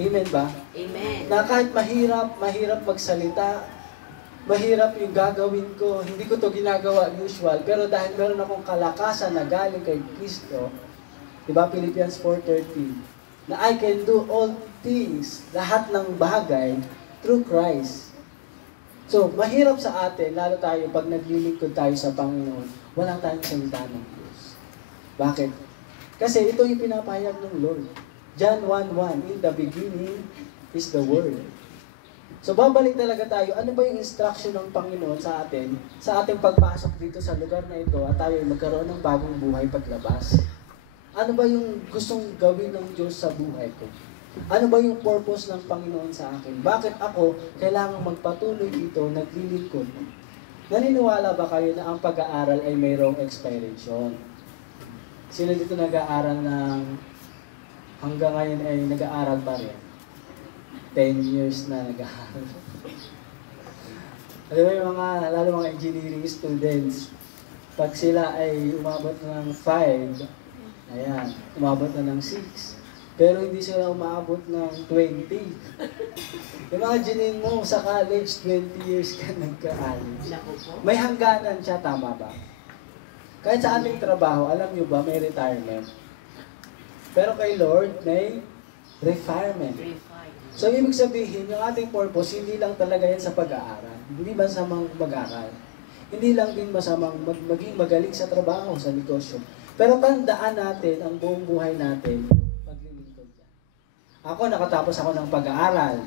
Amen ba? Amen. Na kahit mahirap magsalita, mahirap yung gagawin ko, hindi ko to ginagawa usual, pero dahil meron akong kalakasan na galing kay Kristo, diba Philippians 4:13, na I can do all things, lahat ng bagay, through Christ. So, mahirap sa atin, lalo tayo, pag naglilingkod tayo sa Panginoon, wala tayong salita ng Diyos. Bakit? Kasi ito yung pinapahayag ng Lord. John 1:1, in the beginning is the Word. So, babalik talaga tayo, ano ba yung instruction ng Panginoon sa atin, sa ating pagpasok dito sa lugar na ito, at tayo ay magkaroon ng bagong buhay paglabas. Ano ba yung gustong gawin ng Diyos sa buhay ko? Ano ba yung purpose ng Panginoon sa akin? Bakit ako kailangang magpatuloy dito, naglilingkod? Naniniwala ba kayo na ang pag-aaral ay mayroong expiration? Sino dito nag-aaral ng hanggang ngayon ay nag-aaral pa rin? 10 years na nag-aaral. Alam mo yung lalo mga engineering students, pag sila ay umabot ng 5, ayan, umabot na ng 6, pero hindi sila umabot ng 20. Imagine mo, sa college, 20 years ka nagka-college. May hangganan siya, tama ba? Kahit sa ating trabaho, alam nyo ba, may retirement. Pero kay Lord, may retirement. So, ibig sabihin, yung ating purpose, hindi lang talaga yan sa pag-aaral. Hindi masamang mag-aaral. Hindi lang din masamang maging magaling sa trabaho, sa negosyo. Pero tandaan natin ang buong buhay natin, paglilingkod yan. Ako, nakatapos ako ng pag-aaral.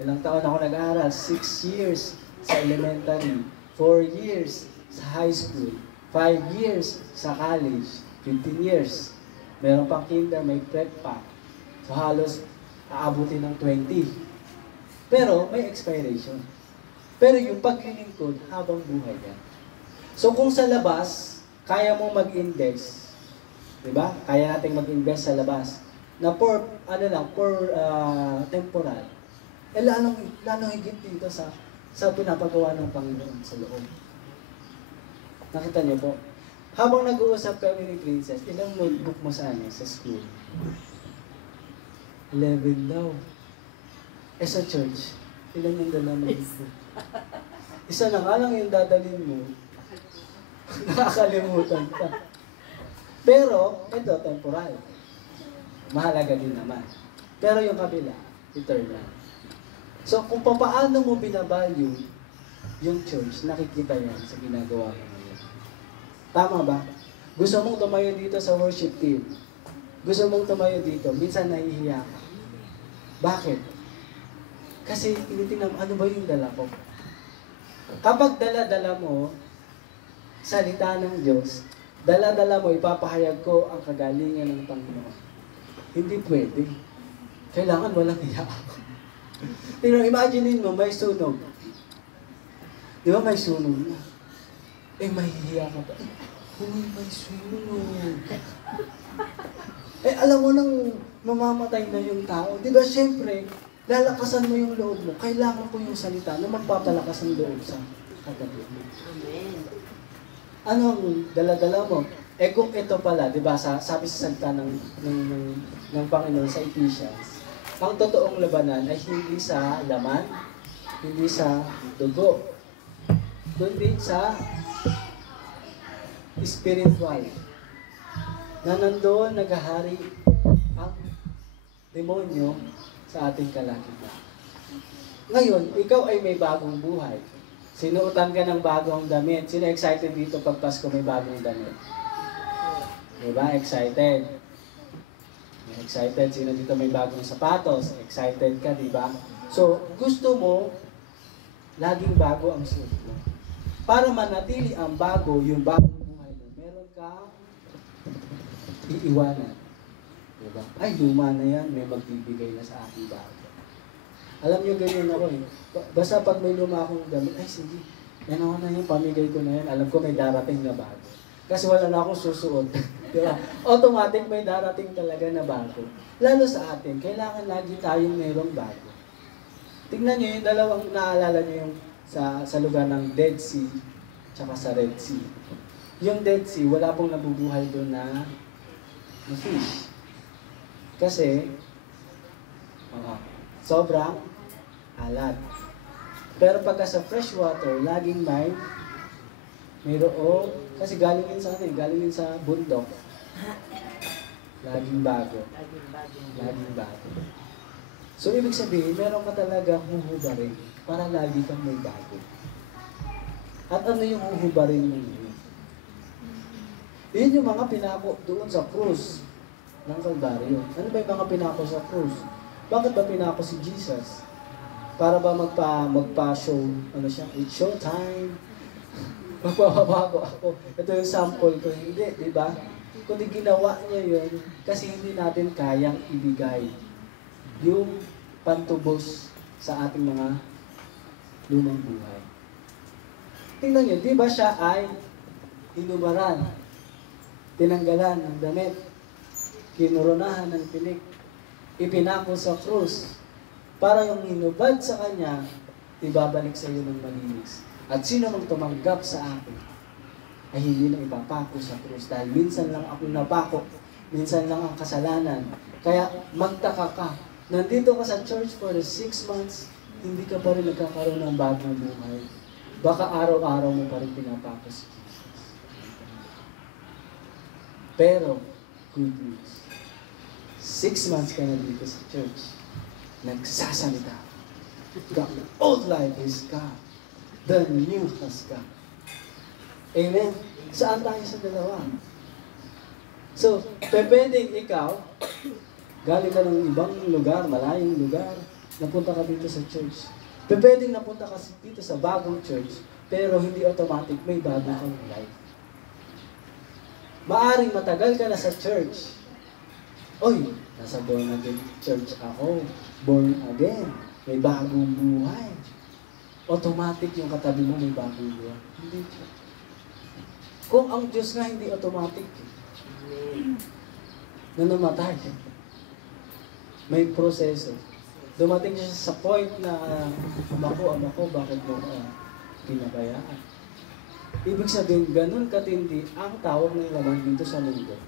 Ilang taon ako nag-aaral? 6 years sa elementary, 4 years sa high school, 5 years sa college, 15 years. Meron pang kinder, may prep pa. So, halos aabutin ng 20. Pero may expiration. Pero yung paglilingkod, habang buhay yan. So kung sa labas, kaya mo mag-invest, di ba? Kaya nating mag-invest sa labas, na for temporal. Eh lalong higit dito sa pinapagawa ng Panginoon sa loob. Nakita niyo po? Habang nag-uusap kami ni Princess, ilang notebook mo sa school? 11 daw. Eh sa church, ilan yung dala mo? Isa na nga lang yung dadalhin mo. Nakakalimutan ka. Pero, ito, temporal. Mahalaga din naman. Pero yung kabila, eternal. So, kung paano mo binavalue yung church, nakikita yan sa ginagawa mo ngayon. Tama ba? Gusto mong tumayo dito sa worship team. Gusto mong tumayo dito. Minsan nahihiya ka. Bakit? Kasi tinitingnan, ano ba yung dala ko? Kapag dala-dala mo, salita ng Diyos, dala-dala mo, ipapahayag ko ang kagalingan ng Panginoon. Hindi pwede. Kailangan walang hiya. Pero imaginein mo, may sunog. Di ba may sunog na? Eh, mahihiya ka pa. Uy, may sunog. Eh, alam mo nang mamamatay na yung tao. Di ba, siyempre, lalakasan mo yung loob mo. Kailangan ko yung salita na magpapalakas ang loob sa katabi. Amen. Ano ang dala-dala mo? Eh kung ito pala, di ba, sabi sa salita ng Panginoon sa Ephesians, ang totoong labanan ay hindi sa laman, hindi sa dugo, kundi sa spiritual. Na nandoon naghahari ang demonyo sa ating kalakitan. Ngayon, ikaw ay may bagong buhay. Sinuotan ka ng bagong damit. Sino excited dito pag Pasko may bagong damit? Diba? Excited. Excited. Sino dito may bagong sapatos? Excited ka, diba? So, gusto mo, laging bago ang suot mo. Para manatili ang bago, yung bagong buhay mo, meron ka iiwanan. Diba? Ay, luma na yan, may magbibigay na sa aking bago. Alam niyo, ganyan ako eh. Basta pag may luma akong damit, ay sige, yan ako na yun, pamigay ko na yan. Alam ko may darating na bago. Kasi wala na akong susuot. Diba? Automatic may darating talaga na bago. Lalo sa atin, kailangan lagi tayong mayroong bago. Tingnan niyo yung dalawang naalala niyo yung sa lugar ng Dead Sea tsaka sa Red Sea. Yung Dead Sea, wala pong nabubuhay doon na fish. Kasi, sobrang alat. Pero pagka sa fresh water, laging mayroong, kasi galing yun sa galing yun sa bundok. Laging bago. Laging bago. So, ibig sabihin, meron ka talaga huhubarin para lagi kang may bago. At ano yung huhubarin mo yun? Yun yung mga pinako doon sa krus ng Kalbaryo. Ano ba yung mga pinako sa krus? Bakit ba pinako si Jesus? Para ba magpa-show, ano siya? It's show time. Magpapabago ako. Ito yung sample ko. Hindi, di ba? Kundi ginawa niya yun kasi hindi natin kayang ibigay yung pantubos sa ating mga lumang buhay. Tingnan niyo, di ba siya ay inubaran, tinanggalan ng damit, kinoronahan ng tinik, ipinako sa krus, para yung hinubad sa kanya, ibabalik sa iyo ng malinis. At sino mang tumanggap sa akin, ay hindi na ipapako sa krus. Dahil minsan lang ako napako, minsan lang ang kasalanan. Kaya magtaka ka, nandito ka sa church for 6 months, hindi ka pa rin nagkakaroon ng bagong buhay. Baka araw-araw mo pa rin pinapako si Jesus. Pero, good news. 6 months ka na dito sa church. Nagsasalita. The old life is gone. The new has come. Amen? Saan tayo sa dalawa? So, pwedeng ikaw, galing ka ng ibang lugar, malayong lugar, napunta ka dito sa church. Pwedeng napunta ka dito sa bagong church, pero hindi automatic may bago kang life. Maaring matagal ka na sa church. Oy, nasa born again church ako. Born again. May bagong buhay. Automatic yung katabi mo may bagong buhay. Hindi siya. Kung ang Diyos nga hindi automatic, na namatay. May proseso. Dumating siya sa point na, ama ko, bakit mo pinabayaan? Ibig sabihin, ganun katindi ang tawag ng laman dito sa mundo.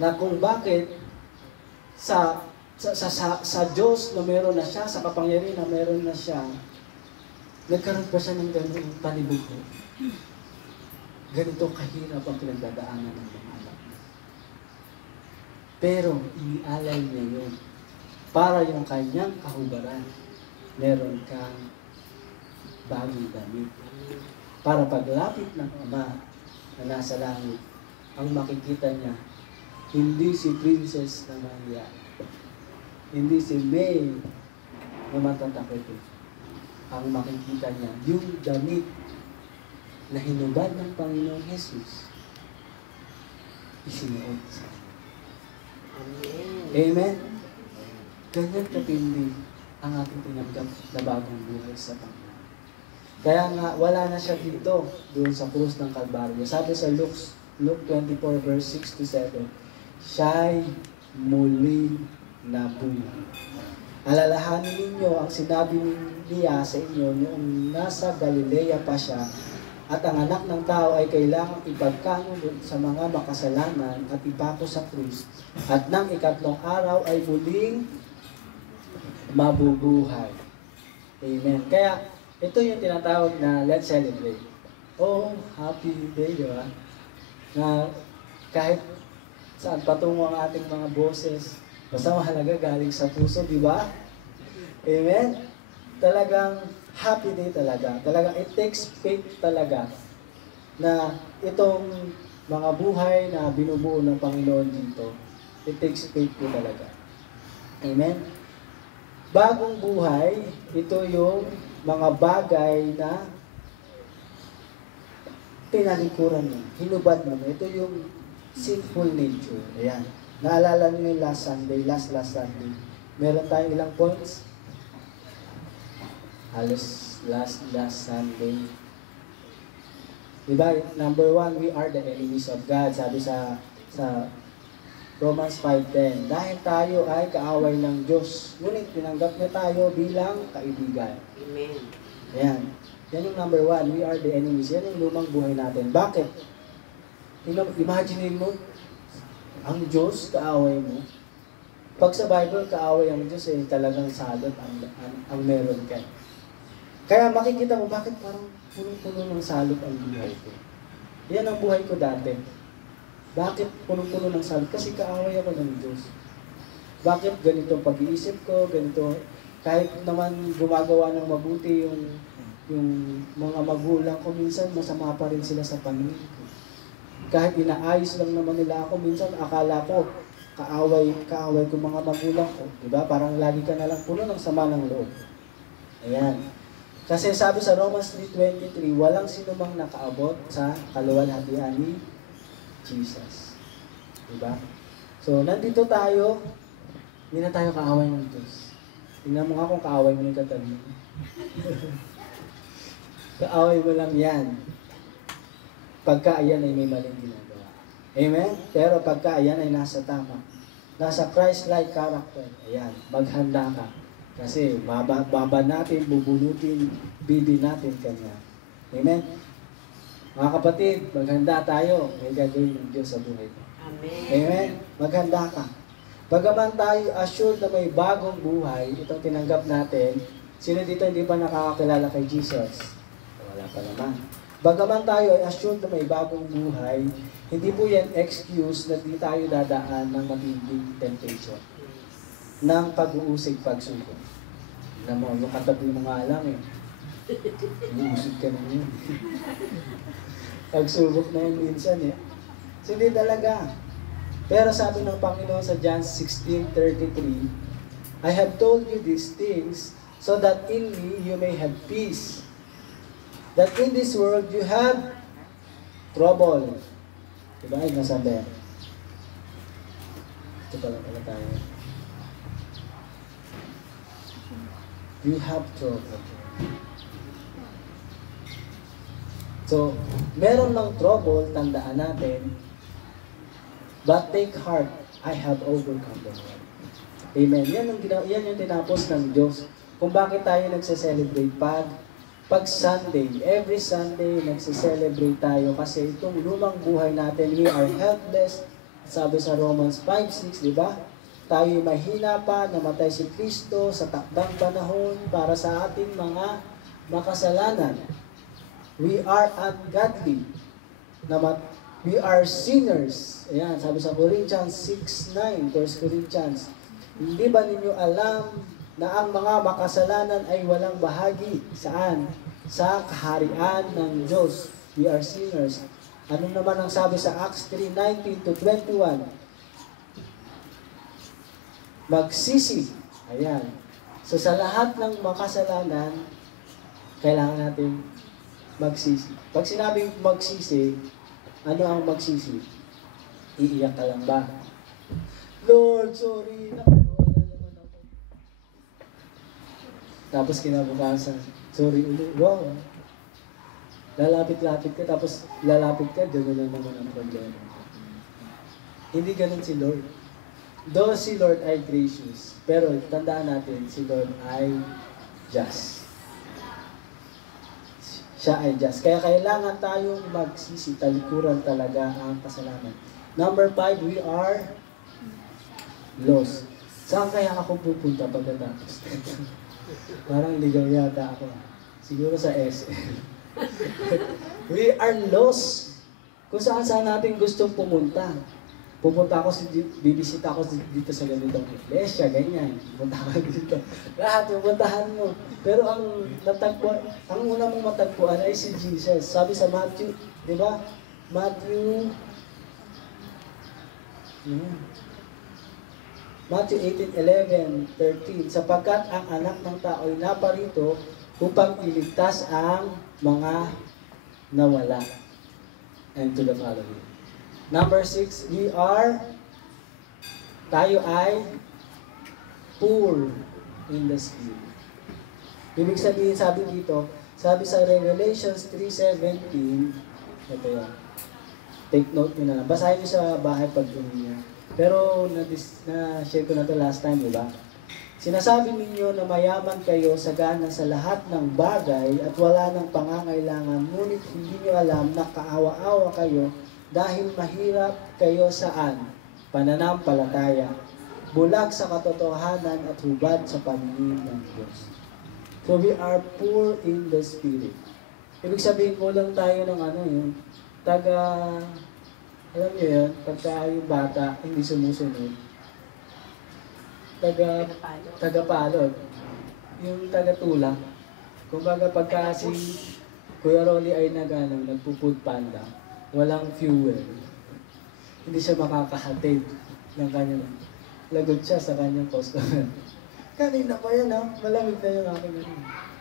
Na kung bakit sa Diyos na meron na siya, sa kapangyarihan na meron na siya, nagkaroon pa siya ng ganung panibuho. Ganito kahirap ang pinagdadaanan ng mga anak niya. Pero, inialay niya yun. Para yung kanyang kahubaran, meron kang bagong damit. Para paglapit ng Ama na nasa langit, ang makikita niya, hindi si Princess na Maria, hindi si May na matatakot. Ang makikita niya, yung damit na hinubad ng Panginoon Jesus, isinuot sa kanya. Amen? Ganyan katindi ang ating tinanggap na bagong buhay sa Panginoon. Kaya nga, wala na siya dito, doon sa krus ng Kalbaryo. Sabi sa Luke 24 verse 6 to 7, siya'y muling nabuhay. Alalahanin ninyo ang sinabi niya sa inyo noong nasa Galilea pa siya, at ang anak ng tao ay kailangang ipagkano sa mga makasalanan at ipako sa krus, at nang ikatlong araw ay muling mabubuhay. Amen. Kaya, ito yung tinatawag na let's celebrate. Oh, happy day, di ba? Na kahit saan patungo ang ating mga boses, basta mahalaga galing sa puso, di ba? Amen? Talagang happy day talaga. Talagang it takes faith talaga na itong mga buhay na binubuo ng Panginoon dito, it takes faith po talaga. Amen? Bagong buhay, ito yung mga bagay na tinalikuran mo, hinubad mo. Ito yung sinful nature. Ayan. Naalala niyo yung last Sunday. Meron tayong ilang points? Halos last Sunday. Diba? Number 1, we are the enemies of God. Sabi sa Romans 5:10. Dahil tayo ay kaaway ng Diyos, ngunit tinanggap niya tayo bilang kaibigan. Amen. Ayan. Yan yung number 1, we are the enemies. Yan yung lumang buhay natin. Bakit? Imagine mo, ang Diyos, kaaway mo. Pag sa Bible, kaaway ang Diyos eh, talagang salot ang meron ka. Kaya makikita mo, bakit parang punong-puno ng salot ang buhay ko? Yan ang buhay ko dati. Bakit punong-puno ng salot? Kasi kaaway ako ng Diyos. Bakit ganito ang pag-iisip ko, ganito, kahit naman gumagawa ng mabuti yung mga magulang ko, minsan masama pa rin sila sa paningin ko. Kahit inaayos lang naman nila ako, minsan akala ko, kaaway ko mga magulang ko. Diba? Parang lagi ka nalang puno ng sama ng loob. Ayan. Kasi sabi sa Romans 3:23, walang sinumang nakaabot sa kaluwalhatian ni Jesus. Diba? So, nandito tayo, hindi na tayo kaaway ng Diyos. Tingnan mo nga kung kaaway mo yung katabi. Kaaway mo lang yan. Pagka ayan ay may maling ginagawa. Amen? Pero pagka ayan ay nasa tama, nasa Christ-like character, ayan, maghanda ka. Kasi baba natin, bubunutin, bibi natin kanya. Amen? Mga kapatid, maghanda tayo. May gagawin ng Diyos sa buhay ko. Amen. Amen? Maghanda ka. Bagaman tayo assured na may bagong buhay, itong tinanggap natin, sino dito hindi pa nakakakilala kay Jesus? Wala pa naman. Bagaman tayo ay assured na may bagong buhay, hindi po yan excuse na di tayo dadaan ng matinding temptation, ng pag-uusig pagsubok. Alam mo, yung katabi mo nga lang eh. Uusig ka na yun. Pagsubok na yun minsan eh. So, hindi talaga. Pero sabi ng Panginoon sa John 16:33, I have told you these things so that in me you may have peace. That in this world you have trouble. Diba? Yung nasabi. Ito pala tayo. You have trouble. So, meron ng trouble, tandaan natin, but take heart, I have overcome the world. Amen. Yan yung tinapos ng Diyos. Kung bakit tayo nagse-celebrate pag Sunday, every Sunday nagse-celebrate tayo kasi itong lumang buhay natin, we are helpless. Sabi sa Romans 5:6, di ba? Tayo mahina pa, namatay si Kristo sa takdang panahon para sa ating mga makasalanan. We are ungodly. We are sinners. Ayan, sabi sa Corinthians 6:9, 1 Corinthians. Hindi ba ninyo alam na ang mga makasalanan ay walang bahagi? Saan? Sa kaharian ng Diyos. We are sinners. Ano naman ang sabi sa Acts 3:19-21? Magsisi. Ayan. So sa lahat ng makasalanan, kailangan natin magsisi. Pag sinabing magsisi, ano ang magsisi? Iiyak ka lang ba? Lord, sorry. Tapos kinabukasan, sorry ulit. Wow. Lalapit-lapit ka, tapos lalapit ka, gano'n naman ang problema. Hindi ganun si Lord. Though si Lord ay gracious, pero tandaan natin, si Lord ay just. Siya ay just. Kaya kailangan tayong magsisi, talikuran talaga ang kasalanan. Number 5, we are lost. Saan kaya ako pupunta pagkatapos? Parang ligaw yata ako. Siguro sa SM. We are lost. Kung saan natin gustong pumunta. Pupunta ako, bibisita ako dito sa ganitong iglesia, ganyan. Pupunta ako dito. Lahat, pupuntahan mo. Pero ang una mong matagpuan ay si Jesus. Sabi sa Matthew, di ba? Matthew 18:11-13, sapagkat ang anak ng tao ay naparito upang iligtas ang mga nawala. And to the following. Number 6, tayo ay poor in the spirit. Ibig sabihin, sabi dito, sabi sa Revelations 3:17, ito yan. Take note nyo na lang. Basahin nyo sa bahay pag niyo. Pero na-share ko na to last time, di ba? Sinasabi ninyo na mayaman kayo sagana sa lahat ng bagay at wala ng pangangailangan, ngunit hindi nyo alam na kaawa-awa kayo dahil mahirap kayo saan? Pananampalataya. bulag sa katotohanan at hubad sa paningin ng Diyos. So we are poor in the spirit. Ibig sabihin, kulang tayo ng yung alam niyo yun, pagka yung bata hindi sumusunod, tagapalod, yung tagatulak. Kumbaga pagka si Kuya Rolly ay nagpo-food panda, walang fuel, hindi siya makakahatid ng kanyang, lagot siya sa kanyang customer. Kanina pa yan malamig na yung aking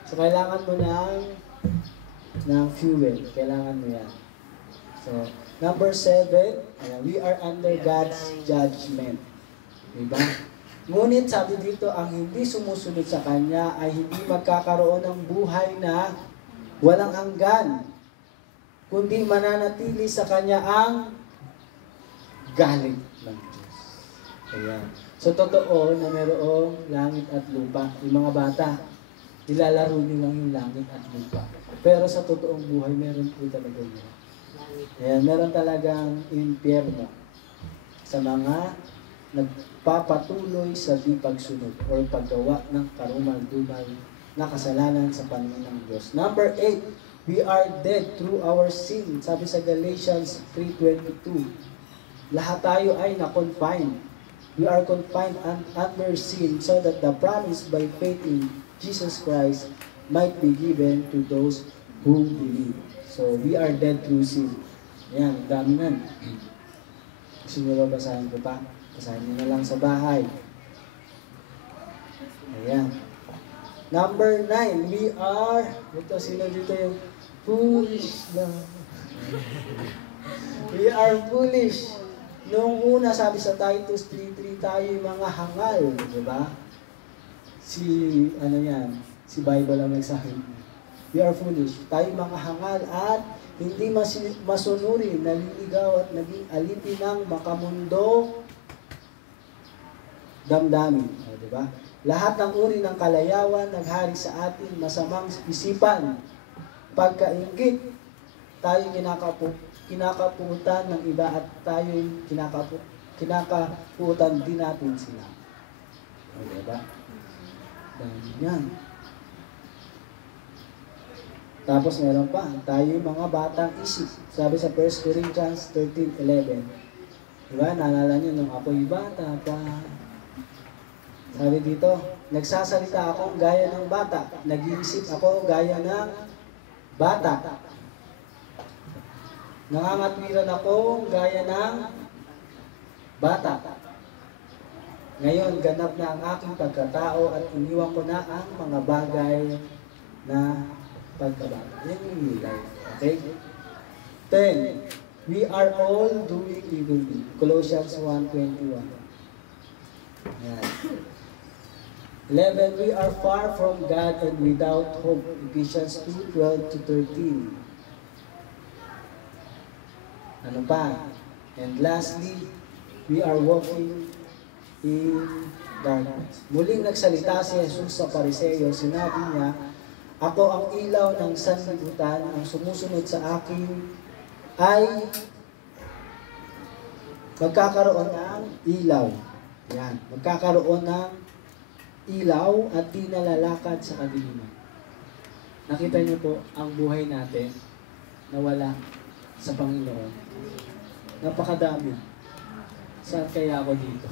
So kailangan mo ng fuel, kailangan mo yan. So, number 7, we are under God's judgment. Diba? Ngunit sabi dito, ang hindi sumusunod sa Kanya ay hindi magkakaroon ng buhay na walang hanggan, kundi mananatili sa Kanya ang galit ng Diyos. Ayan. So, totoo na mayroong langit at lupa. Yung mga bata, nilalaro nyo lang yung langit at lupa. Pero sa totoong buhay, meron po talaga yun. Ayan, meron talagang impyerno sa mga nagpapatuloy sa di pagsunod o paggawa ng karumal-dumal na kasalanan sa paningin ng Diyos. Number 8, we are dead through our sin. Sabi sa Galatians 3:22, lahat tayo ay na-confine. We are confined under sin so that the promise by faith in Jesus Christ might be given to those who believe. So, we are dead through sin. Ayan, dami nan. Gusto nyo ba basahin ko pa? Basahin nyo na lang sa bahay. Ayan. Number 9, we are, sino dito yung foolish na? We are foolish. Noong una, sabi sa Titus 3:3, tayo yung mga hangal, di ba? Si Bible ang nagsabi. We are foolish. Tayo mga hangal at hindi masunurin, naliligaw at naging alipin ng makamundo damdamin. Di ba? Lahat ng uri ng kalayawan naghari sa atin, masamang isipan, pagkainggit, tayo kinakaputan ng iba at tayo kinakaputan din natin sila. Di ba? Yan. Tapos meron pa, tayo mga batang isip. Sabi sa 1 Corinthians 13:11. Diba? Naalala nyo nung ako'y bata pa. Sabi dito, nagsasalita ako gaya ng bata. Nag-iisip ako gaya ng bata. Nangangatwiran ako gaya ng bata. Ngayon, ganap na ang aking pagkatao at iniwan ko na ang mga bagay na pagkabata. Yan yung new life. Okay? 10. We are all doing evilly. Colossians 1:21. Yan. 11. We are far from God and without hope. Ephesians 2:12-13. Ano pa? And lastly, we are walking in darkness. Muling nagsalita si Jesus sa Pariseo. Sinabi niya, ako ang ilaw ng sanlibutan, ang sumusunod sa akin ay magkakaroon ng ilaw. Yan, magkakaroon ng ilaw at di nalalakad sa kadiliman. Nakita niyo po ang buhay natin na wala sa Panginoon. Napakadami. Saan kaya ako dito?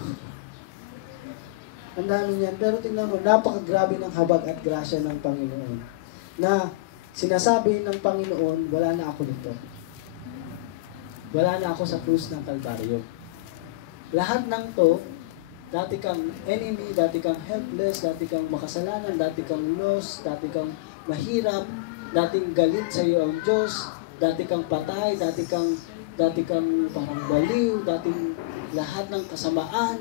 Ang dami niyan. Pero tingnan mo, napakagrabe ng habag at grasya ng Panginoon. Na sinasabi ng Panginoon, wala na ako dito. Wala na ako sa krus ng Kalbaryo. Lahat ng to, dati kang enemy, dati kang helpless, dati kang makasalanan, dati kang lost, dati kang mahirap, dating galit sa iyo ang Diyos, dati kang patay, dati kang parang baliw, dating lahat ng kasamaan,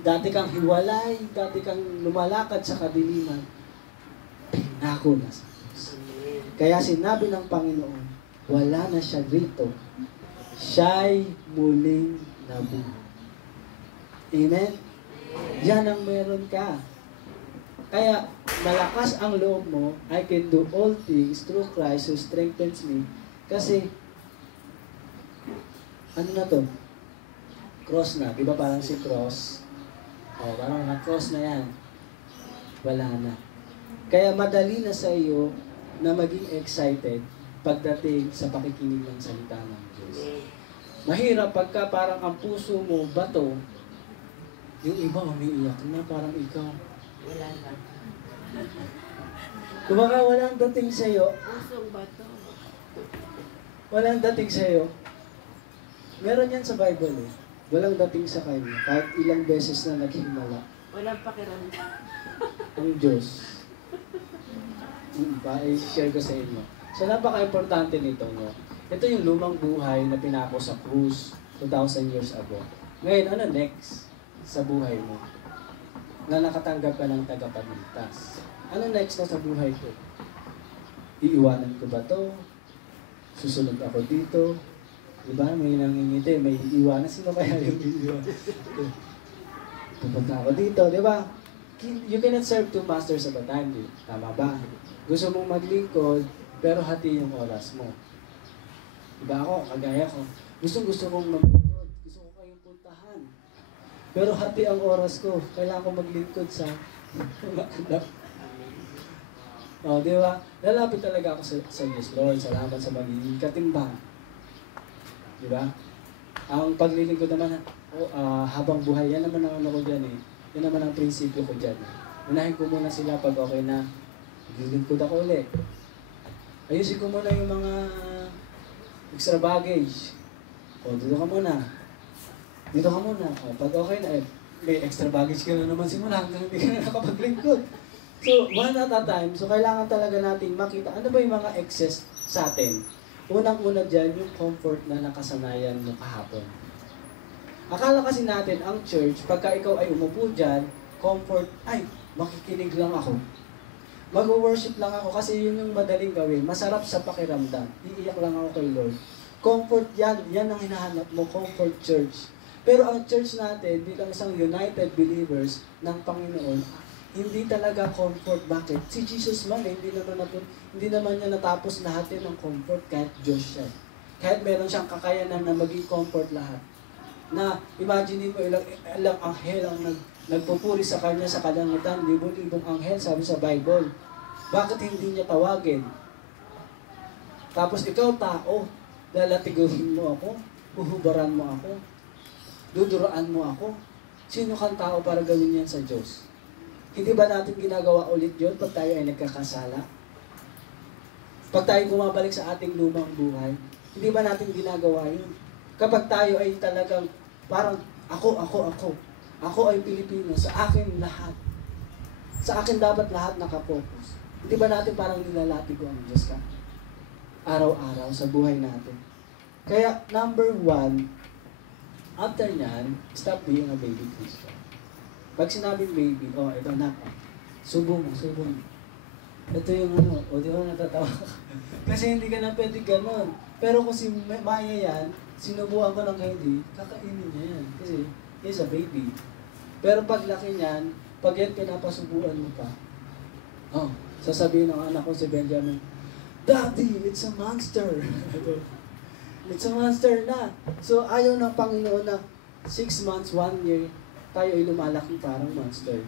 dati kang hiwalay, dati kang lumalakad sa kadiliman, pinako na sa Diyos. Kaya sinabi ng Panginoon, wala na siya rito. Siya'y muling nabuhay. Amen? Yan ang meron ka. Kaya, malakas ang loob mo, I can do all things through Christ who strengthens me. Kasi, ano na to? Cross na. Diba parang si cross? O, parang na-cross na yan. Wala na. Kaya madali na sa iyo na maging excited pagdating sa pakikinig ng salita ng Diyos. Mahirap pagka parang ang puso mo bato, yung iba umiiyak na parang ikaw. Wala na. Kumbaga walang dating sa iyo. Pusong bato. Walang dating sa iyo. Meron yan sa Bible eh. Walang dating sa kanya. Kahit ilang beses na naghimala. Walang pakiramdam. Ang Diyos. I-share ko sa inyo. So, napaka-importante nito, no? Ito yung lumang buhay na pinako sa krus 2,000 years ago. Ngayon, ano next sa buhay mo? Na nakatanggap ka ng tagapagligtas. Ano next na sa buhay ko? Iiwanan ko ba to? Susunod ako dito? Diba? May nangingiti, may iiwanan. Sino kaya yung iiwanan? Pupunta ako dito, diba? You cannot serve two masters at a time. Tama ba? Gusto mong maglingkod, pero hati yung oras mo. Diba ako, kagaya ko. Gusto kong maglingkod. Gusto ko kayong puntahan. Pero hati ang oras ko. Kailangan ko maglingkod sa anak. O, di ba? Lalapit talaga ako sa Diyos, Lord. Salamat sa magiging katimbang. Di ba? Ang paglilingkod naman, habang buhay, yan naman ang ano ko dyan eh. Yan naman ang prinsipyo ko dyan. Unahin ko muna sila pag okay na. Maglilingkod ako ulit. Ayusin ko muna yung mga extra baggage. O, dito ka muna. Dito ka muna. O, pag okay na, may extra baggage ka na naman simula hanggang hindi ka na nakapaglingkod. So, one at a time, so kailangan talaga natin makita ano ba yung mga excess sa atin. Unang-una dyan, yung comfort na nakasanayan mo kahapon. Akala kasi natin, ang church, pagka ikaw ay umupo dyan, comfort, ay, makikinig lang ako. Mag-worship lang ako kasi yun yung madaling gawin. Masarap sa pakiramdam. Iiyak lang ako kay Lord. Comfort yan. Yan ang hinahanap mo, comfort church. Pero ang church natin, bilang isang united believers ng Panginoon, hindi talaga comfort. Bakit? Si Jesus man, hindi naman niya natapos lahat yun ng comfort kahit Diyos siya. Kahit meron siyang kakayanan na maging comfort lahat. Na, imagine mo ilang anghel ang nagpupuri sa kanya sa kalangitan, libong-libong anghel, sabi sa Bible. Bakit hindi niya tawagin? Tapos ikaw, tao, lalatiguhin mo ako, huhubaran mo ako, duduraan mo ako. Sino kang tao para gawin yan sa Diyos? Hindi ba natin ginagawa ulit yun pag tayo ay nagkakasala? Pag tayo bumabalik sa ating lumang buhay, hindi ba natin ginagawa yun? Kapag tayo ay talagang parang ako ay Pilipino, sa akin lahat. Sa akin dapat lahat nakapokus. Hindi ba natin parang nilalatigo ang Diyos ka? Araw-araw sa buhay natin. Kaya, number 1, after nyan, stop being a baby Christian. Pag sinabing baby, ito na. Subo mo. Ito yung di ba natatawa ka? Kasi hindi ka na pwede ganon. Pero kung si Maya yan, sinubuan ko ng candy, kakainin niya yan. Kasi, he's a baby. Pero pag laki niyan, pag yan pinapasubuan mo pa, sasabihin ng anak ko si Benjamin, Daddy, it's a monster. It's a monster na. So, ayaw ng Panginoon na 6 months, 1 year, tayo ay lumalaki parang monster.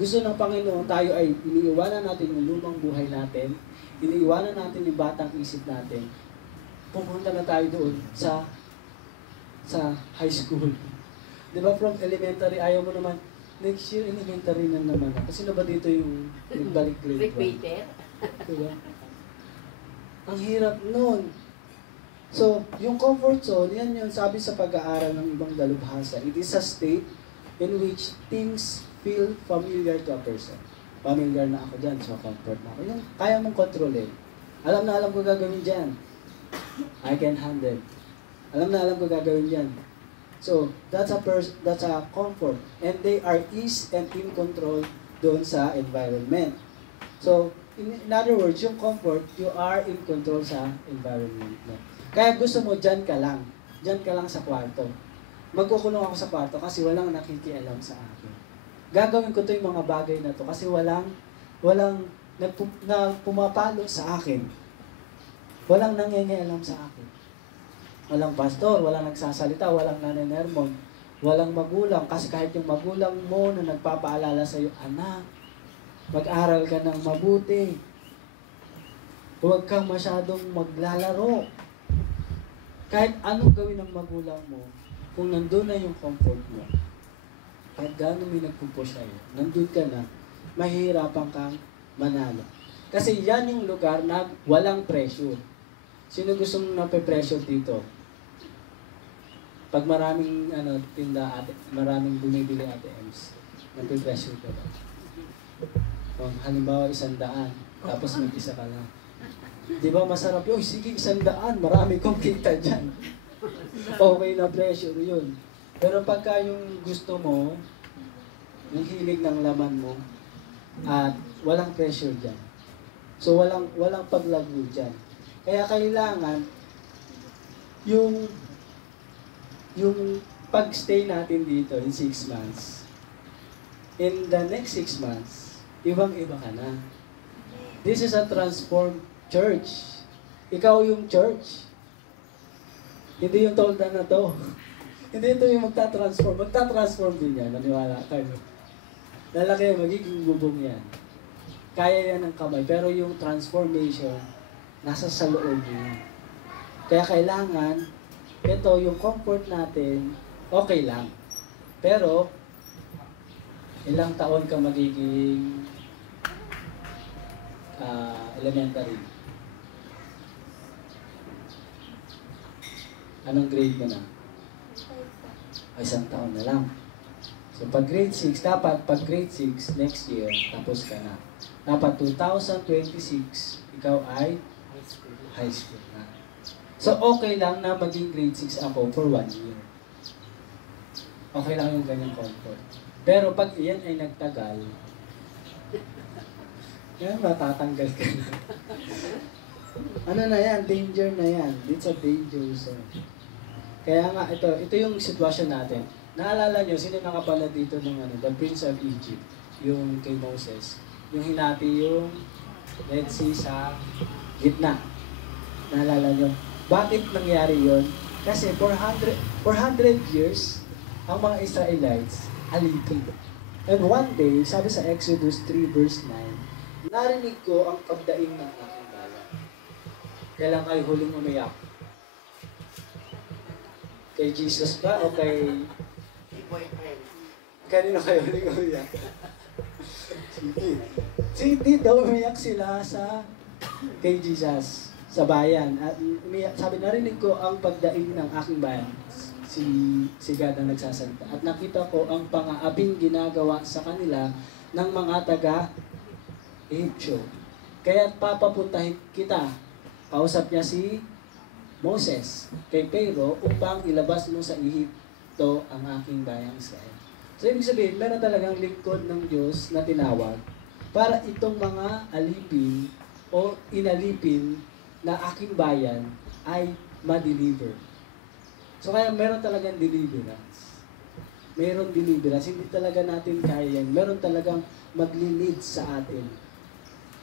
Gusto ng Panginoon, tayo ay iniiwanan natin yung lumang buhay natin, iniiwanan natin yung batang isip natin, pupunta na tayo doon sa high school. Di ba from elementary, ayaw mo naman, next year elementary na naman. Kasi na ba dito yung nagbalik grade 1? Repeater? Diba? Ang hirap nun. So, yung comfort zone, yan yung sabi sa pag-aaral ng ibang dalubhasa. It is a state in which things feel familiar to a person. Familiar na ako dyan, so comfort na ako. Yung kaya mong kontrolin. Alam na alam ko gagawin dyan. I can handle. Alam na alam ko gagawin dyan. So, that's a comfort. And they are ease and in control doon sa environment. So, in other words, yung comfort, you are in control sa environment mo. Kaya gusto mo, dyan ka lang. Dyan ka lang sa kwarto. Magkukulong ako sa kwarto kasi walang nakikialam sa akin. Gagawin ko to yung mga bagay na to kasi walang pumapalo sa akin. Walang nangingialam sa akin. Walang pastor, walang nagsasalita, walang nanenermon, Walang magulang. Kasi kahit yung magulang mo na nagpapaalala sa'yo, anak, mag-aral ka ng mabuti. Huwag kang masyadong maglalaro. Kahit anong gawin ng magulang mo, kung nandun na yung comfort mo, kahit gano'n may nagpupush sa'yo, nandun ka na, mahihirapan kang manalo. Kasi yan yung lugar na walang pressure. Sino gustong nape-pressure dito? Pag maraming tinda, maraming bumibili ATMs, nape-pressure ka ba? Kung halimbawa 100, tapos mag-isa ka lang. Di ba masarap yun? Sige, 100, marami kong kita dyan. Okay na pressure yun. Pero pagka yung gusto mo, yung hilig ng laman mo, at walang pressure dyan. So walang paglago dyan. Kaya kailangan yung pag-stay natin dito in 6 months, in the next 6 months, ibang-iba ka na. This is a transformed church. Ikaw yung church. Hindi yung tolda na to. Hindi ito yung magta-transform. Magta-transform din yan. Naniwala kayo. Lalaki, magiging bubong yan. Kaya yan ng kamay. Pero yung transformation, nasa sa loob niya. Kaya kailangan, ito, yung comfort natin, okay lang. Pero, ilang taon ka magiging elementary? Anong grade mo na? Isang taon na lang. So, pag grade 6, dapat pag grade 6, next year, tapos ka na. Dapat 2026, ikaw ay high school na. So, okay lang na maging grade 6 ako for 1 year. Okay lang yung ganyang comfort. Pero pag iyan ay nagtagal, yan, matatanggal ka na. Ano na yan? Danger na yan. It's a danger zone. Kaya nga, ito yung sitwasyon natin. Naalala nyo, sino nakapala dito ng The Prince of Egypt? Yung kay Moses. Yung hinati yung Red Sea sa gitna. Naalala nyo? Bakit nangyari yon? Kasi 400 years, ang mga Israelites alipin. And one day, sabi sa Exodus 3 verse 9, narinig ko ang pagdaing ng aking bayan. Kailan kayo huling umiyak? Kay Jesus ba o kay kanino kayo huling umiyak? Sige, dito umiyak sila kay Jesus sa bayan. At sabi, narinig ko ang pagdaing ng aking bayan. Si God ang nagsasalita. At nakita ko ang pangaabing ginagawa sa kanila ng mga taga-Egypto. Kaya papapuntahin kita. Kausap niya si Moses kay Pharaoh upang ilabas mo sa Ehipto ang aking bayang Israel. So, ibig sabihin, meron talagang lingkod ng Diyos na tinawag para itong mga alipin o inalipin na aking bayan ay ma-deliver. So, kaya meron talagang deliverance. Meron deliverance. Hindi talaga natin kaya yan. Meron talagang magli-lead sa atin.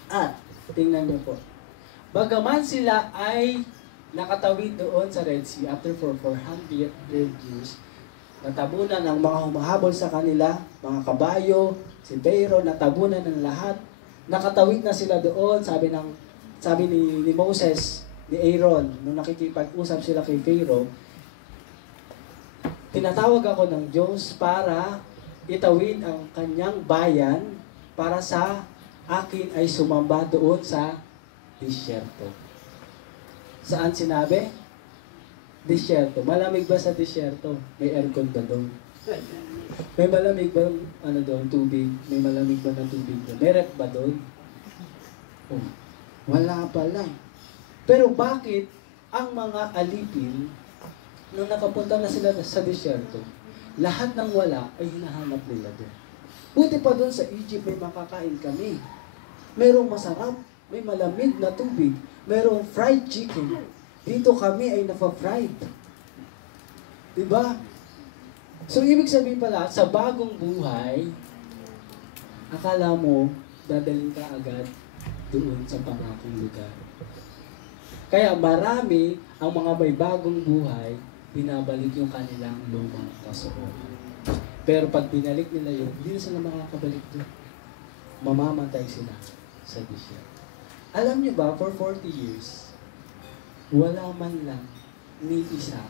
At, tingnan niyo po. Bagaman sila ay nakatawid doon sa Red Sea after 400 years, natabunan ang mga humahabol sa kanila, mga kabayo, si Pharaoh, natabunan ng lahat. Nakatawid na sila doon, sabi ni Moses, ni Aaron, nung nakikipag-usap sila kay Pharaoh, tinatawag ako ng Diyos para itawid ang kanyang bayan para sa akin ay sumamba doon sa disyerto. Saan sinabi? Disyerto. Malamig ba sa disyerto? May aircon ba doon? May malamig ba doon? Tubig? May malamig ba na tubig doon? May rep ba doon? Oh, wala pala. Pero bakit ang mga alipin nung nakapunta na sila sa disyerto, lahat ng wala ay hinahanap nila doon. Buti pa doon sa Egypt may makakain kami. Merong masarap, may malamig na tubig, merong fried chicken. Dito kami ay nafa-fried. Diba? So, ibig sabihin pala, sa bagong buhay, akala mo, dadaling ka agad doon sa pangakong lugar. Kaya marami ang mga may bagong buhay binabalik yung kanilang lumang kasuotan. Pero pag binalik nila yun, hindi na sila makakabalik doon. Mamamatay sila sa desierto. Alam niyo ba, for 40 years, wala man lang ni isa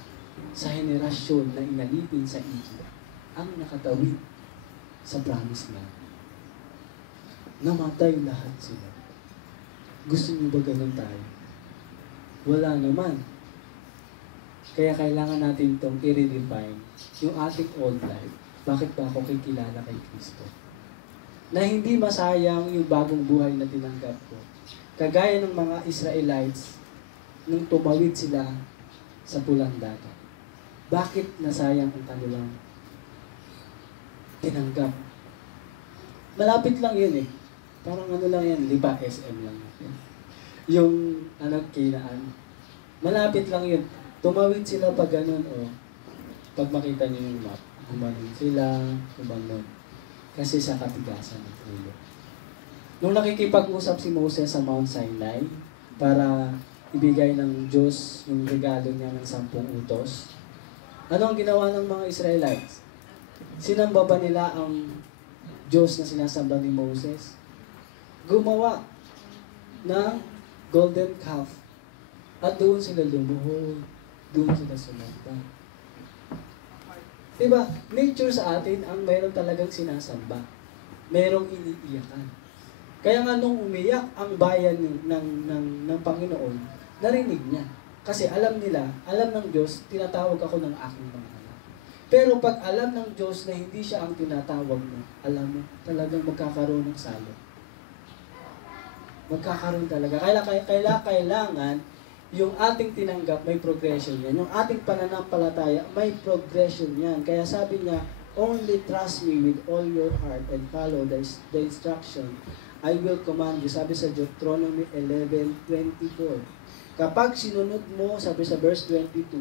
sa henerasyon na inalipin sa Egypt ang nakatawid sa promised land. Namatay lahat sila. Gusto niyo ba ganun tayo? Wala naman. Kaya kailangan natin itong i-redefine yung ating old life. Bakit ba ako kikilala kay Kristo? Na hindi masayang yung bagong buhay na tinanggap ko. Kagaya ng mga Israelites nung tumawid sila sa pulang dagat. Bakit nasayang ang kanilang tinanggap? Malapit lang yun eh. Parang ano lang yan, liba SM lang. Yung Kinaan. Malapit lang yun. Tumawid sila pag ganun pag makita niyo yung map. Gumanon sila, gumanon. Kasi sa katigasan ng ulo. Nung nakikipag-usap si Moses sa Mount Sinai para ibigay ng Diyos yung regalo niya ng 10 utos, ano ang ginawa ng mga Israelites? Sinamba ba nila ang Diyos na sinasamba ni Moses? Gumawa ng golden calf. At doon sila lumuhod. Doon sila sumamba. Diba? Nature sa atin ang mayroon talagang sinasamba. Mayroong iniiyakan. Kaya nga nung umiyak ang bayan ng Panginoon, narinig niya. Kasi alam nila, alam ng Diyos, tinatawag ako ng aking mga anak. Pero pag alam ng Diyos na hindi siya ang tinatawag mo, alam mo, talagang magkakaroon ng salo. Magkakaroon talaga. Kailangan yung ating tinanggap, may progression yan. Yung ating pananampalataya, may progression yan. Kaya sabi niya, only trust me with all your heart and follow the instruction I will command you. Sabi sa Deuteronomy 11:24. Kapag sinunod mo, sabi sa verse 22,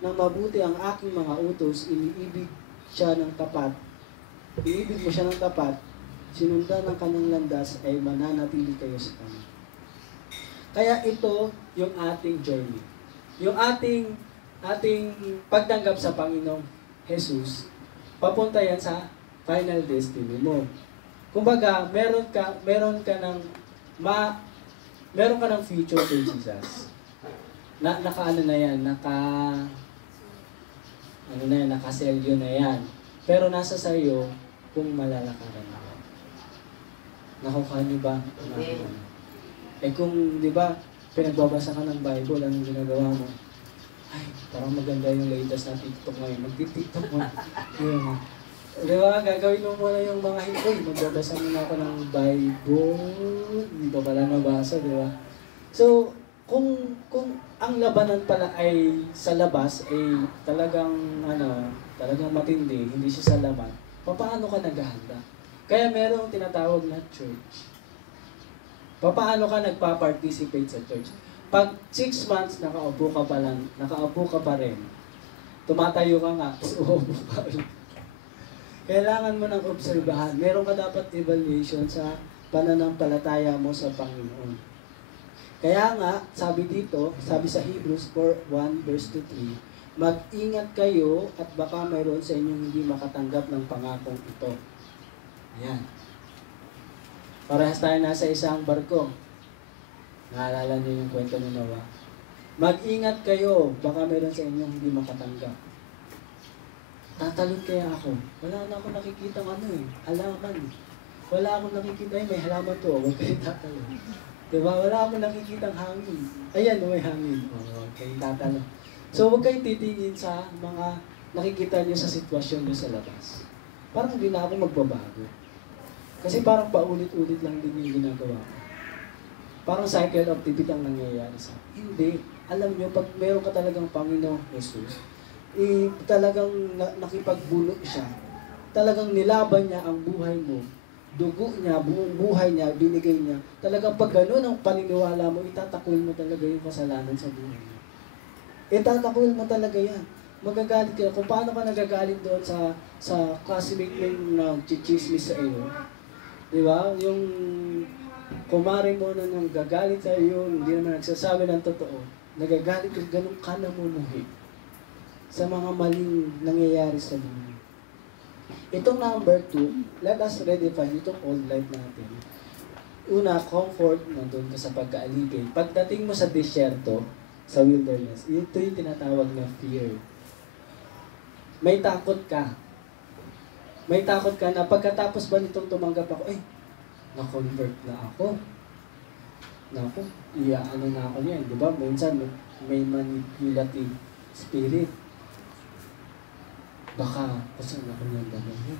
nang mabuti ang aking mga utos, iniibig siya ng tapat. Iniibig mo siya ng tapat, sinundan ng kanyang landas, ay mananatili kayo sa kanya. Kaya ito yung ating journey. Yung ating pagtanggap sa Panginoong Jesus, papunta yan sa final destiny mo. Kumbaga, meron ka ng future kay Jesus. Nakaselyo na yan. Pero nasa sayo kung malalakaran mo. Nakukuha niyo ba? Kung, di ba, pinagbabasa ka ng Bible, anong ginagawa mo? Ay, parang maganda yung latest na TikTok ngayon. Mag-TikTok mo. Di ba, gagawin mo muna yung mga hikoy. Magbabasa muna ako ng Bible. Hindi pa pala nabasa, di ba? So, kung ang labanan pala ay sa labas, ay talagang matindi, hindi siya sa laman, paano ka naghahanda? Kaya merong tinatawag na church. Paano ka nagpa-participate sa church? Pag 6 months, nakaupo ka pa rin. Tumatayo ka nga, uupo ka rin. Kailangan mo nang obserbahan. Meron ka dapat evaluation sa pananampalataya mo sa Panginoon. Kaya nga, sabi sa Hebrews 4:1 verse 2-3, mag-ingat kayo at baka mayroon sa inyong hindi makatanggap ng pangakong ito. Ayan. Parehas tayo nasa isang barko. Naalala niyo yung kwento ni Noah. Mag-ingat kayo, baka meron sa inyong hindi makatanggap. Tatalon kaya ako. Wala na akong nakikita halaman. Wala akong nakikita, may halaman to, huwag kayo tatalon. Diba? Wala akong nakikita hangin. Ayan, may hangin. Huwag kayo tatalon. So, huwag kayong titingin sa mga nakikita niyo sa sitwasyon niyo sa labas. Parang hindi na ako magbabago. Kasi parang paulit-ulit lang din yung ginagawa ko. Parang cycle of repeat ang nangyayari sa akin. Hindi. Alam nyo, pag meron ka talagang Panginoong Jesus, talagang nakipagbulot siya. Talagang nilaban niya ang buhay mo. Dugo niya, buong buhay niya, binigay niya. Talagang pag gano'n ang paniniwala mo, itatakwil mo talaga yung kasalanan sa buhay mo. Itatakwil mo talaga yan. Magagalit ka. Kung paano ka nagagalit doon sa classmate mo na chichismis sa iyo. Di ba? Yung kumari mo na nang gagalit sa iyo, hindi naman nagsasabi ng totoo. Nagagalit ka, ganun ka namumuhi. sa mga maling nangyayari sa mundo. Itong number 2, let us redefine itong old life natin. Una, comfort, nandun ka sa pagkaalipin. Pagdating mo sa disyerto, sa wilderness, ito yung tinatawag na fear. May takot ka. May takot ka na pagkatapos ba nitong tumanggap ako, na-convert na ako. Naku, ano na ako niyan, di ba? Minsan may manipulative spirit. Baka, saan ako niyan dalahin?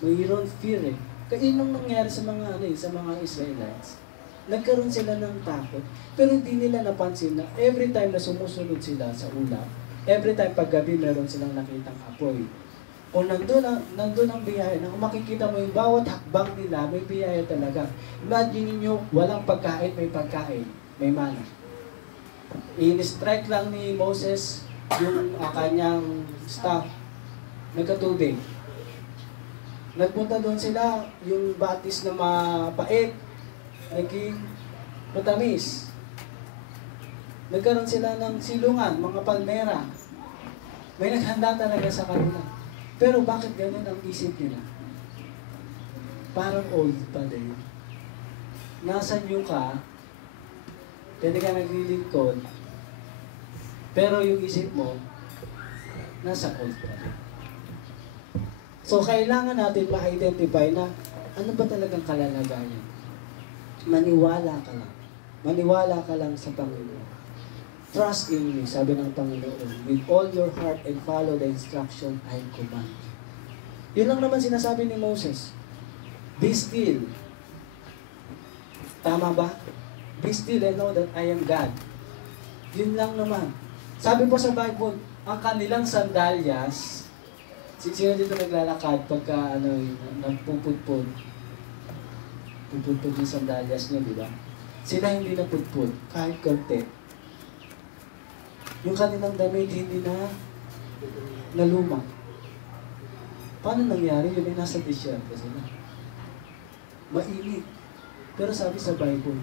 Mayroon fear eh. Kaya nung nangyari sa mga sa mga Israelites, nagkaroon sila ng takot, pero hindi nila napansin na every time na sumusunod sila sa ulap, every time paggabi meron silang nakitang apoy. Kung nandun ang biyaya, kung makikita mo yung bawat hakbang nila, may biyaya talaga. Imagine niyo walang pagkain, may pagkain, may mana. In-strike lang ni Moses yung kanyang staff, nagkatubig. Nagpunta doon sila, yung batis na mapait, naging matamis. Nagkaroon sila ng silungan, mga palmera. May naghanda talaga sa kanila. Pero bakit ganun ang isip nila? Parang old pa din. Nasa new ka, pwede ka naglilingkod, pero yung isip mo, nasa old pa din. So, kailangan natin ma-identify na ano ba talagang kalalagayan. Maniwala ka lang. Maniwala ka lang sa Panginoon. Trust in me, sabi ng Panginoon. With all your heart and follow the instruction I command. Yun lang naman sinasabi ni Moses. Be still. Tama ba? Be still and know that I am God. Yun lang naman. Sabi po sa Bible, ang kanilang sandalyas, sino dito naglalakad pagka nagpupudpud? Pupudpud yung sandalyas niya, di ba? Sila hindi napudpud, kahit konti. Yung kanilang damit hindi na naluma. Paano nangyari? Yun ay nasa disyerto sila. Mainit. Pero sabi sa Bible.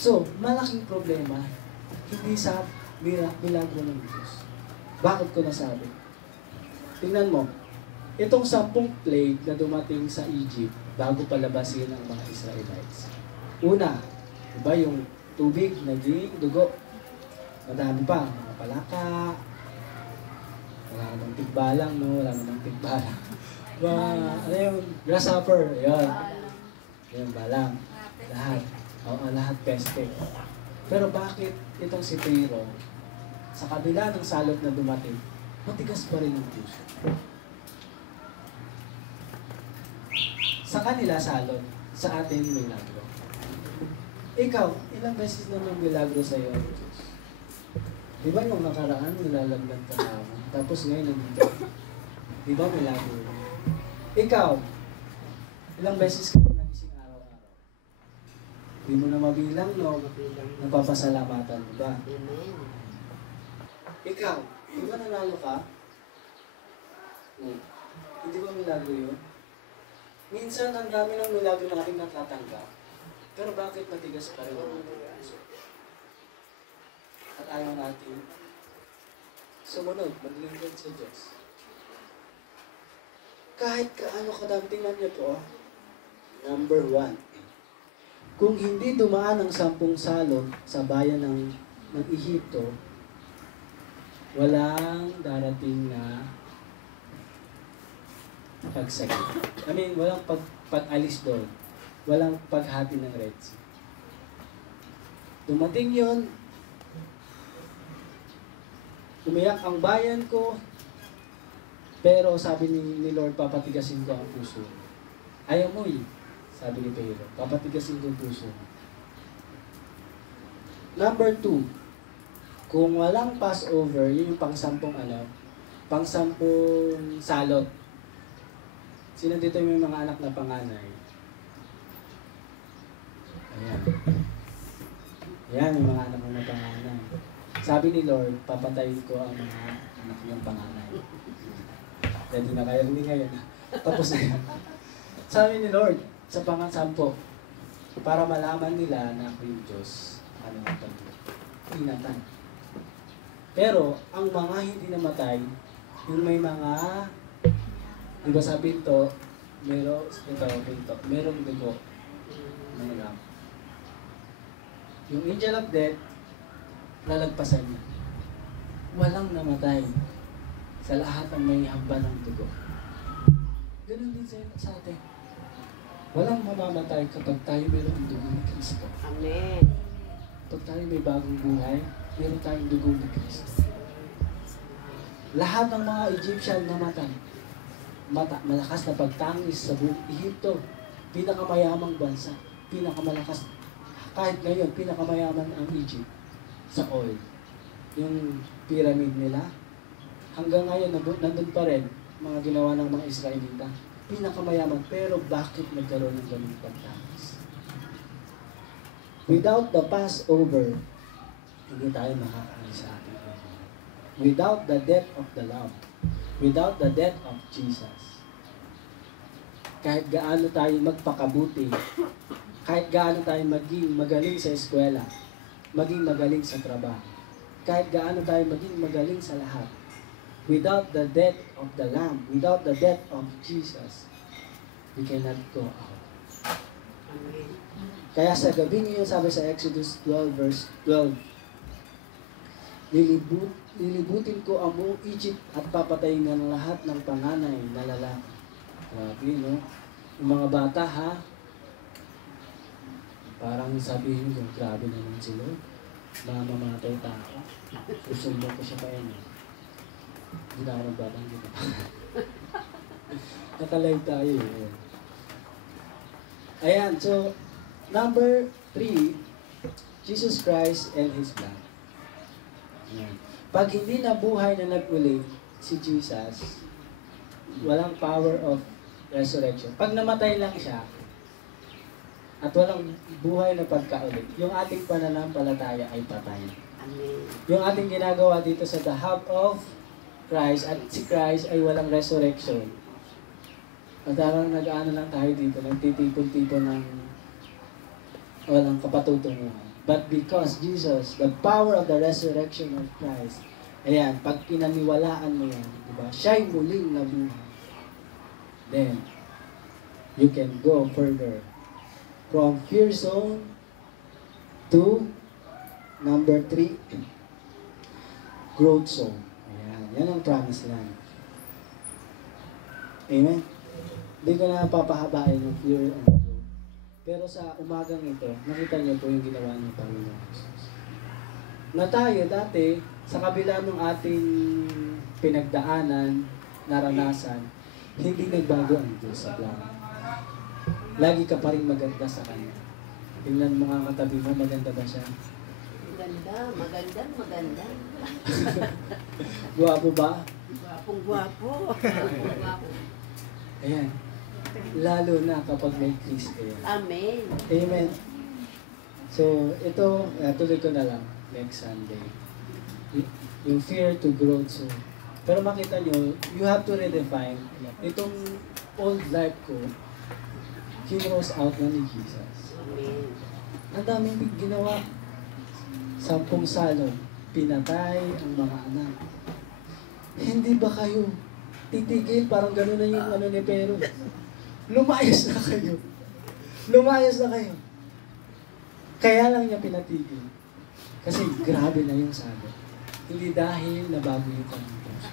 So, malaking problema, hindi sa milagro ng Diyos. Bakit ko nasabi? Tingnan mo, itong 10 plague na dumating sa Egypt bago palabasin ang mga Israelites. Una, diba yung tubig, naging dugo. Madami pa, mga palaka, wala namang tigbalang, no? Wala namang tigbalang. Ano yung grasshopper, yun. Yun, balang. Lahat. Oo, lahat peste. Pero bakit itong si Pharaoh, sa kabila ng salot na dumating, matigas pa rin ang puso? Sa kanila salot, sa atin milagro. Ikaw, ilang beses na may milagro sa iyo ang Diyos? Di ba nung nakaraan, nilalaglag ka naman? Tapos ngayon, nandito. Di ba milagro? Ikaw, ilang beses ka na nagising araw-araw? Di mo na mabilang, no? Napapasalamatan mo ba? Ikaw, di ba nanalo ka? Hindi ba milagro yun? Minsan, ang dami ng milagro na ating natatanggap. Pero bakit matigas pa rin ang ating puso? At ayaw natin sumunod, maglingkod sa Diyos. Kahit kaano kadami, tingnan niyo po, number 1. Kung hindi dumaan ang 10 salot sa bayan ng Ehipto, walang darating na pagsagip. Walang pag-alis doon. Walang paghati ng Red Sea. Dumating yun, umiyak ang bayan ko, pero sabi ni Lord, papatigasin ko ang puso. Ayaw mo sabi ni Pharaoh, papatigasin ko ang puso. Number 2, kung walang Passover, yun yung pang-10 salot. Sino dito yung mga anak na panganay? Ayan. Ayan, yung mga anak na panganay. Sabi ni Lord, papatayin ko ang mga anak niyang panganay. Ready na kayo? Hindi ngayon. Tapos na yan. Sabi ni Lord, sa pang-10, para malaman nila na ako yung Diyos, ano ang pag-inatan. Pero, ang mga hindi namatay, yung may mga, di ba sabi ito, merong dugo ng lamb. Yung angel of death, lalagpasan niya. Walang namatay sa lahat ng may hamba ng dugo. Ganun din sa atin. Walang mamamatay kapag tayo mayroong dugo ni Kristo. Amen. Kapag tayo may bagong buhay, meron tayong dugo ni Kristo. Lahat ng mga Egyptian namatay. Malakas na pagtangis sa buong Ehipto. Pinakamayamang bansa. Pinakamalakas. Kahit ngayon, pinakamayaman ang Egypt sa oil. Yung pyramid nila, hanggang ngayon, nandun pa rin mga ginawa ng mga Israelita. Pinakamayaman. Pero bakit nagkaroon ng ganung pagtangis? Without the Passover, hindi tayo makakaalis sa ating Panginoon. Without the death of the Lamb, without the death of Jesus, kahit gaano tayo magpakabuti, kahit gaano tayo maging magaling sa eskwela, maging magaling sa trabaho, kahit gaano tayo maging magaling sa lahat, without the death of the Lamb, without the death of Jesus, we cannot go out. Amen. Kaya sa gabi niyo, sabi sa Exodus 12 verse 12, lilibutin ko ang buong Egypt at papatayin ng lahat ng panganay na lalaki. Grabe, no? Yung mga bata, ha? Parang sabihin ko, grabe naman sila. Mga mamatay tao. Susumbong ko siya pa yan. Hindi na ako nagbatang dito. Nakalive tayo. Ayan, so, number 3, Jesus Christ and His blood. Ayan. Pag hindi nabuhay na nag-uli si Jesus, walang power of resurrection. Pag namatay lang siya, at walang buhay na pagkauli, yung ating pananampalataya ay patay. Amen. Yung ating ginagawa dito sa the house of Christ, at si Christ ay walang resurrection. At parang nag-ano lang tayo dito, nagtitipon-tipon ng walang kapatutunguhan. But because Jesus, the power of the resurrection of Christ, ayan, pag pinaniwalaan mo yan, di ba? Siya'y muling nabuhay. Then, you can go further. From fear zone to number 3, growth zone. Ayan, yan ang promise land. Amen? Hindi ko na papahabain yung fear and growth. Pero sa umagang ito, nakita niyo po yung ginawa ng Panginoon Jesus. Na tayo dati, sa kabila ng ating pinagdaanan, naranasan, hindi nagbago ang Diyos sa plano. Lagi ka pa rin maganda sa Kanya. Tingnan mo nga katabi mo, maganda ba siya? Maganda, maganda, maganda. Guwapo ba? Gwapong gwapo. Gwapong gwapo. Ayan. Lalo na kapag may Kristo yan. Amen. Amen. So, ito, tuloy ko na lang next Sunday. Yung fear to growth. So, pero makita nyo, you have to redefine itong old life ko, kinos out na ni Jesus. Amen. Ang daming ginawa. 10 salong, pinatay ang mga anak. Hindi ba kayo titigil? Parang gano'n na yung ano ni Pero. Lumayas na kayo. Lumayas na kayo. Kaya lang niya pinatigil. Kasi grabe na yung sagot. Hindi dahil nabago yung kanyang puso.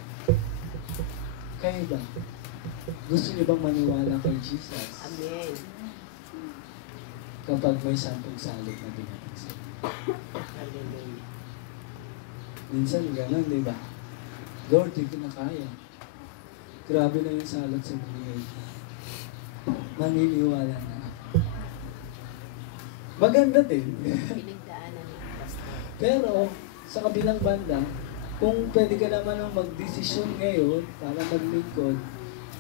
Kayo ba? Gusto niyo bang maniwala kay Jesus? Amen. Kapag may 10 salot na binatig sa inyo. Hallelujah. Minsan gano'n, di ba? Lord, di ko na kaya. Grabe na yung salot sa buhay. Maniniwala na ako. Maganda din. Pinagdaanan ng pastor. Pero, sa kabilang banda, kung pwede ka naman magdesisyon ngayon para maglingkod,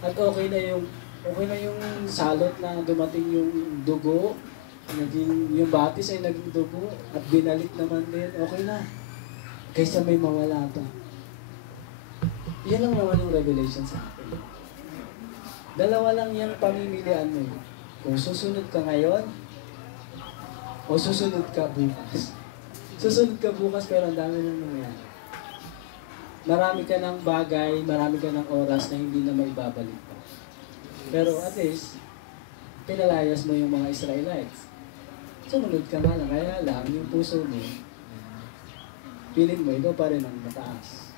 at okay na yung salot na dumating yung dugo, naging, yung batis ay naging dugo, at binalik naman din, okay na. Kaysa may mawala pa. Yan lang naman yung revelation sa akin. Dalawa lang yung pamimilian mo. Kung susunod ka ngayon, o susunod ka bukas. Susunod ka bukas pero ang dami nang nangyayari. Marami ka ng bagay, marami ka ng oras na hindi na maibabalik pa. Pero at least, pinalayas mo yung mga Israelites. Sumunod ka nga lang, kaya lang yung puso mo, feeling mo, ikaw pa rin ang mataas.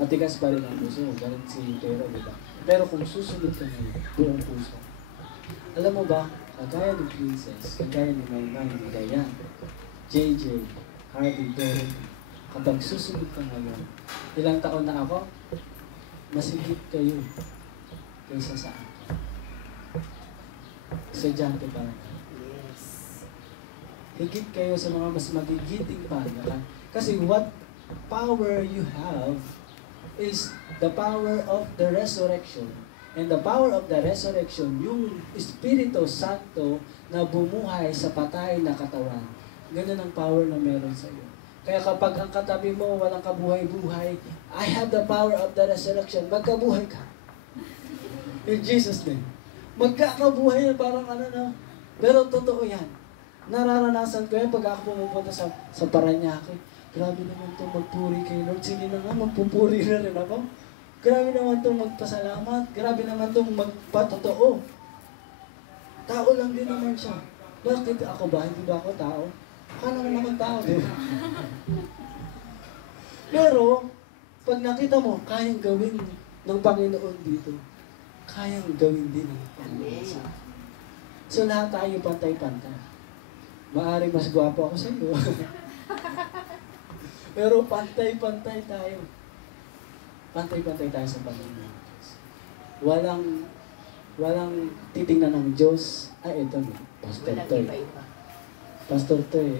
Matigas pa rin ang puso mo, ganun si Pero, di ba? Pero kung susunod ka ngayon, buong puso, alam mo ba, kagaya ni Princess, kagaya ni Maymay, ni Dayan, JJ, Harvey, Dorothy, kapag susunod ka ngayon, ilang taon na ako, masigit kayo kaysa sa akin. Estudyante pa rin. Yes. Higit kayo sa mga mas magigiting pa. Kasi what power you have is the power of the resurrection. And the power of the resurrection, yung Espiritu Santo na bumuhay sa patay na katawan. Ganun ang power na meron sa iyo. Kaya kapag ang katabi mo walang kabuhay-buhay, I have the power of the resurrection. Magkabuhay ka. In Jesus' name. Magkakabuhay yan, parang ano na. Pero totoo yan. Nararanasan ko yan pag ako pumupunta sa Paranaque. Grabe naman itong magpuri kay Lord. Sige na nga, magpupuri na rin ako. Grabe naman itong magpasalamat. Grabe naman itong magpatotoo. Tao lang din naman siya. Bakit ako ba? Hindi ba ako tao? Akala mo naman tao, di ba? Pero, pag nakita mo, kayang gawin ng Panginoon dito. Kayang gawin din ng Panginoon sa akin. So lahat tayo pantay-pantay. Maaaring mas gwapo ako sa iyo. Pero pantay-pantay tayo. Pantay-pantay tayo sa Panginoon. Walang titingnan ng Diyos. Ay, ito mo. Pastor Walang Toy. iba-iba. Pastor Toy.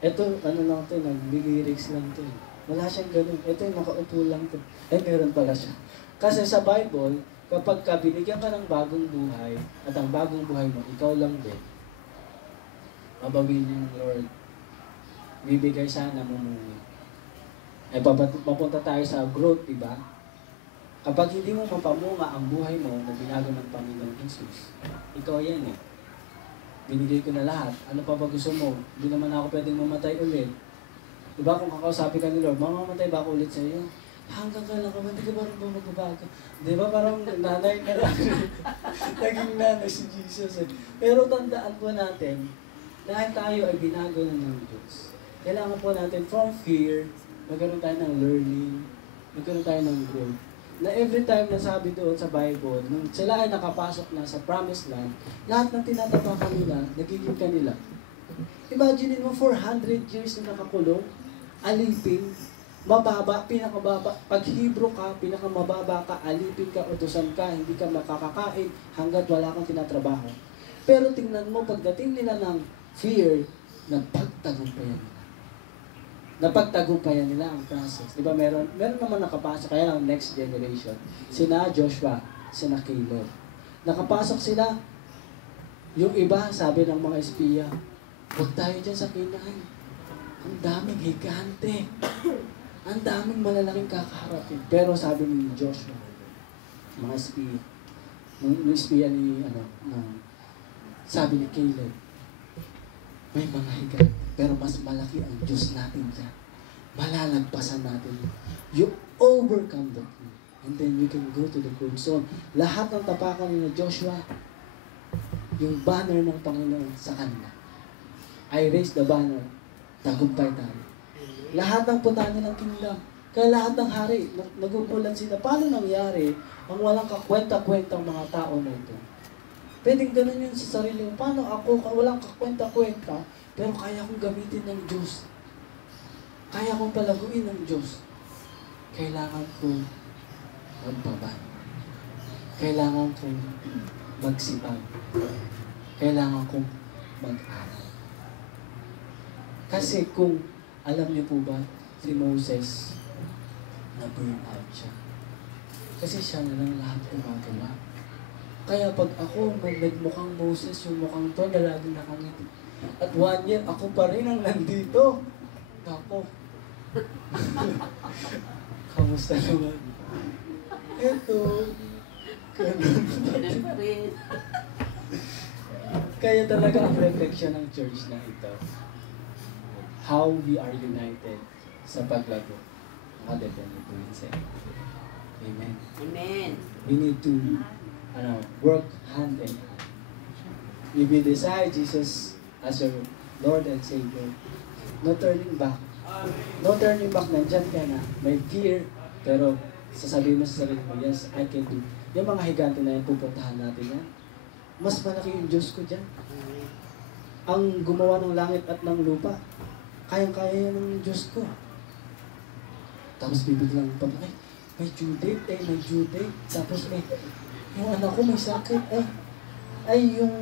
Ito, ano lang ito, nag-lyrics lang ito. Wala siyang ganun. Ito yung nakaupo lang ito. Meron pala siya. Kasi sa Bible, kapag ka binigyan ka ng bagong buhay, at ang bagong buhay mo, ikaw lang din, mabawin yung Lord. Bibigay sana mo muna. Papunta tayo sa growth, di ba? Kapag hindi mo mapamunga ang buhay mo na binago ng Panginoon Jesus, ikaw yan eh. Binigay ko na lahat. Ano pa ba gusto mo? Hindi naman ako pwedeng mamatay ulit. Di ba kung kakausapin ka ni Lord, mamamatay ba ako ulit sa iyo? Hanggang ka lang hindi ka ba rin ba magbabago? Di ba parang nanay ka lang. Naging nanay si Jesus eh. Pero tandaan po natin, dahil tayo ay binago na ng Diyos. Kailangan po natin from fear, magkaroon tayo ng learning, magkaroon tayo ng growth. Na every time na sabi doon sa Bible, nung sila ay nakapasok na sa promised land, lahat ng tinatapakan nila, nagiging kanila. Imagine mo 400 years na nakakulong, alipin, mababa, pinakababa. Pag Hebrew ka, pinakamababa ka, alipin ka, utusan ka, hindi ka makakakain hanggat wala kang tinatrabaho. Pero tingnan mo, pagdating nila ng fear, nagpagtagumpayan nila. Napagtagumpayan nila ang process. Di ba meron naman nakapasok, kaya ang next generation, sina Joshua, sina Caleb. Nakapasok sila, yung iba, sabi ng mga espiya, huwag tayo dyan sa Canaan. Ang daming higante. Ang daming malalaking kakaharapin. Pero sabi ni Joshua, mga espiya, nung espiya ni, sabi ni Caleb, may mga higante, pero mas malaki ang Diyos natin dyan. Malalagpasan natin. You overcome the fear. And then we can go to the good zone. Lahat ng tapakan ni Joshua, yung banner ng Panginoon sa kanila. I raise the banner. Tagumpay tayo. Lahat ng puntahan nilang kingdom. Kaya lahat ng hari, nagugulat sila. Paano nangyari ang walang kakwenta-kwentang mga tao na ito? Pwedeng ganun yun sa sarili mo. Paano ako, walang kakwenta-kwenta, pero kaya kong gamitin ng Diyos. Kaya kong palaguin ng Diyos. Kailangan ko magbaban. Kailangan kong magsipag. Kailangan kong mag-aral. Kasi kung, alam niyo po ba, si Moses, na-burn out siya. Kasi siya na lang lahat gumagawa. Kaya pag ako nagmukhang Moses, yung mukhang to na laging nakangiti. At 1 year, ako pa rin ang nandito. Ako. Kamusta naman? Eto. Ganun. Ganun pa rin. Kaya talaga ang reflection ng church na ito. how we are united sa paglago ng kadepende po yun sa inyo. Amen. Amen. We need to work hand in hand. If you desire Jesus as your Lord and Savior, no turning back. No turning back, nandyan ka na. May fear, pero sasabihin mo sa sarili mo, yes, I can do. Yung mga higante na yan, pupuntahan natin yan. Mas malaki yung Diyos ko dyan. Ang gumawa ng langit at ng lupa, kayang-kaya yan ng Diyos ko. Tapos bibiglang pamay, may due date, may due date. Tapos yung anak ko may sakit, yung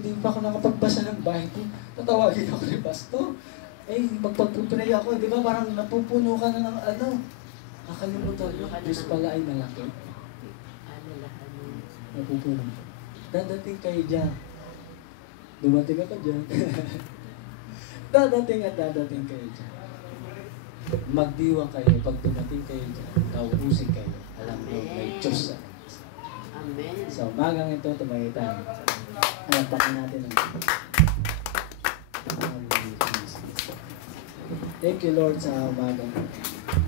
hindi pa ako nakapagbasa ng Bible, tatawagin ako ni Pastor. Magpagpupray ako, di ba parang napupuno ka na ng nakalimutan mo, Diyos pala ay malaki. Napupuno. Dadating kayo dyan. Dumating ako dyan. dadating kayo dyan. Magdiwa kayo, pag dumating kayo dyan, nauusig kayo. Alam mo, may Diyos sa Amen. sa umagang ito, tumayo tayo. Alapakan natin ang Thank you, Lord, sa umagang ito.